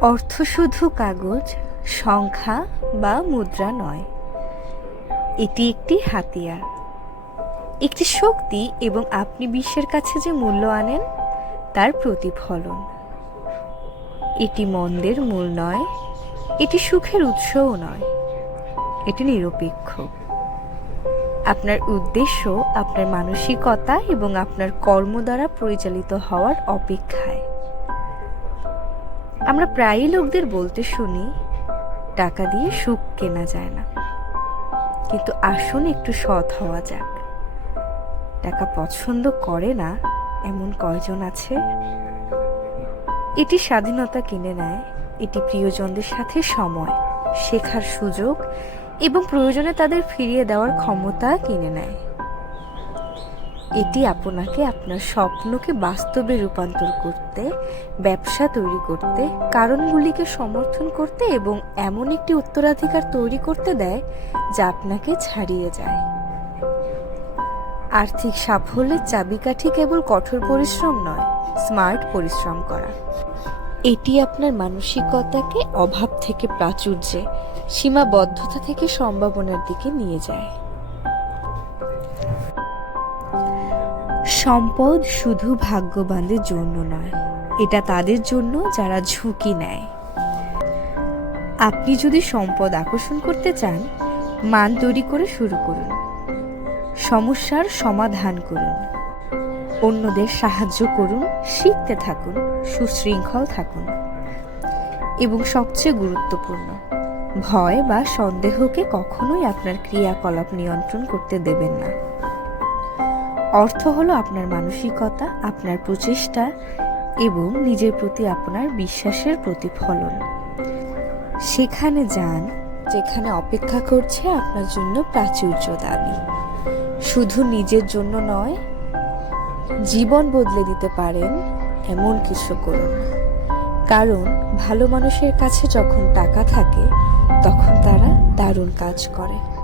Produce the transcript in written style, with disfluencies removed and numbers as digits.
অর্থ শুধু কাগজ, সংখ্যা বা মুদ্রা নয়, এটি একটি হাতিয়ার, একটি শক্তি এবং আপনি বিশ্বের কাছে যে মূল্য আনেন তার প্রতিফলন। এটি মন্দের মূল নয়, এটি সুখের উৎসও নয়, এটি নিরপেক্ষ। আপনার উদ্দেশ্য আপনার মানসিকতা এবং আপনার কর্ম দ্বারা পরিচালিত হওয়ার অপেক্ষায়। আমরা প্রায়ই লোকদের বলতে শুনি, টাকা দিয়ে সুখ কেনা যায় না। কিন্তু আসুন একটু সৎ হওয়া যাক। টাকা পছন্দ করে না এমন কয়জন আছে? এটি স্বাধীনতা কিনে নেয়, এটি প্রিয়জনদের সাথে সময়, শেখার সুযোগ এবং প্রয়োজনে তাদের ফিরিয়ে দেওয়ার ক্ষমতা কিনে নেয়। এটি আপনাকে আপনার স্বপ্নকে বাস্তবে রূপান্তর করতে, ব্যবসা তৈরি করতে, কারণগুলিকে সমর্থন করতে এবং এমন একটি উত্তরাধিকার তৈরি করতে দেয় যা আপনাকে ছাড়িয়ে যায়। আর্থিক সাফল্যের চাবিকাঠি কেবল কঠোর পরিশ্রম নয়, স্মার্ট পরিশ্রম করা। এটি আপনার মানসিকতাকে অভাব থেকে প্রাচুর্যে, সীমাবদ্ধতা থেকে সম্ভাবনার দিকে নিয়ে যায়। সম্পদ শুধু ভাগ্যবানদের জন্য নয়, এটা তাদের জন্য যারা ঝুঁকি নেয়। আপনি যদি সম্পদ আকর্ষণ করতে চান, মান তৈরি করে শুরু করুন, সমস্যার সমাধান করুন, অন্যদের সাহায্য করুন, শিখতে থাকুন, সুশৃঙ্খল থাকুন এবং সবচেয়ে গুরুত্বপূর্ণ, ভয় বা সন্দেহকে কখনোই আপনার ক্রিয়াকলাপ নিয়ন্ত্রণ করতে দেবেন না। অর্থ হলো আপনার মানসিকতা, আপনার প্রচেষ্টা এবং নিজের প্রতি আপনার বিশ্বাসের প্রতিফলন। সেখানে যান যেখানে অপেক্ষা করছে আপনার জন্য প্রাচুর্য দাবি। শুধু নিজের জন্য নয়, জীবন বদলে দিতে পারেন এমন কিছু করুন। কারণ ভালো মানুষের কাছে যখন টাকা থাকে তখন তারা দারুণ কাজ করে।